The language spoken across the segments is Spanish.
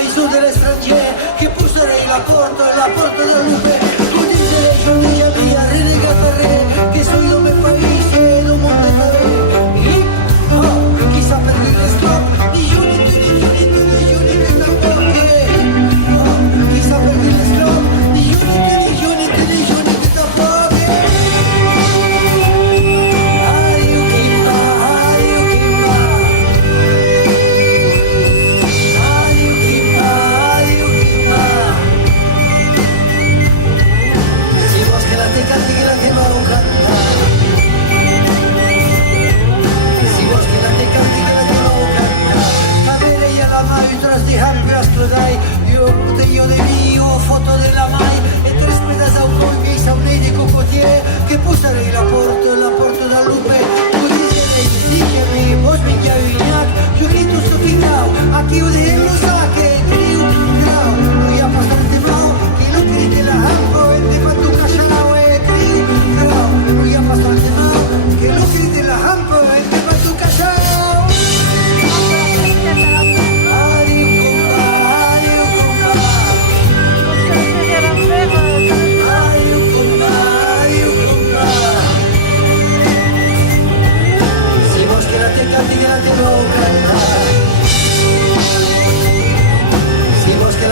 mai su delle straniere che pusserei la porta da lupe. Tu dicerai yo de Jamia, renega Ferrer, che soy do meu país e do mundo de Hip hop, quizá perdí el stop, ni yo ni tú, ni yo, ni tú, ni yo, ni tú tampoco. Quizá perdí el stop, ni yo, ni tú, ni yo, ni tú, ni yo, ni tú tampoco. Io de mio, foto della mai e tres pedas autoi saunei de cocotier che pusserei la porta da lupe. Tu dicerei, dicemi, vos mi chiavignac, giurito sofitau, aquí o de él lo saque, criu, grau, voy a pasarte mau, que lo crite la hampo, el de patu cachanao, criu, grau, voy a pasarte mau, que lo crite la hampo, el de patu cachanao. Si vos que la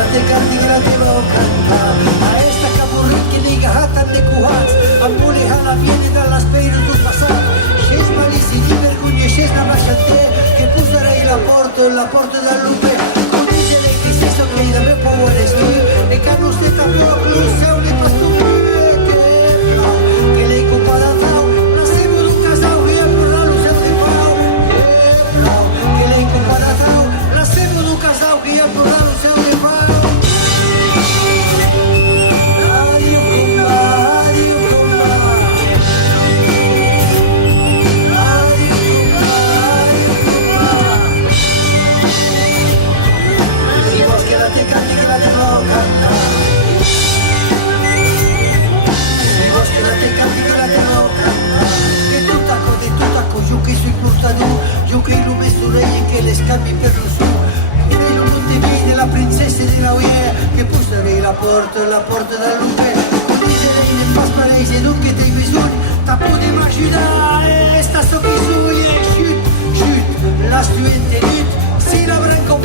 te canti que la te va a cantar a esta capurri que diga hatan de cuhats ampuli hala viene dalla speiru tu passato sces malisi di vergogna sces na bachante che pusserei la porta da lupe con dicerei che si so che da me povere sti e che non stetta più a plus se un pastumete che lei compara tau la semo d'un casau che a la luce di pau che lei compara tau la semo d'un casau che a la luce di pau. Io che lo mesurei che le scambi per lo su e non ti vede la princessa di la UE che pusserei la porta da lupe con diserei nel pasparese dunque dei bisogni tappo di immaginare sta so che su e chut la studente lut si la branco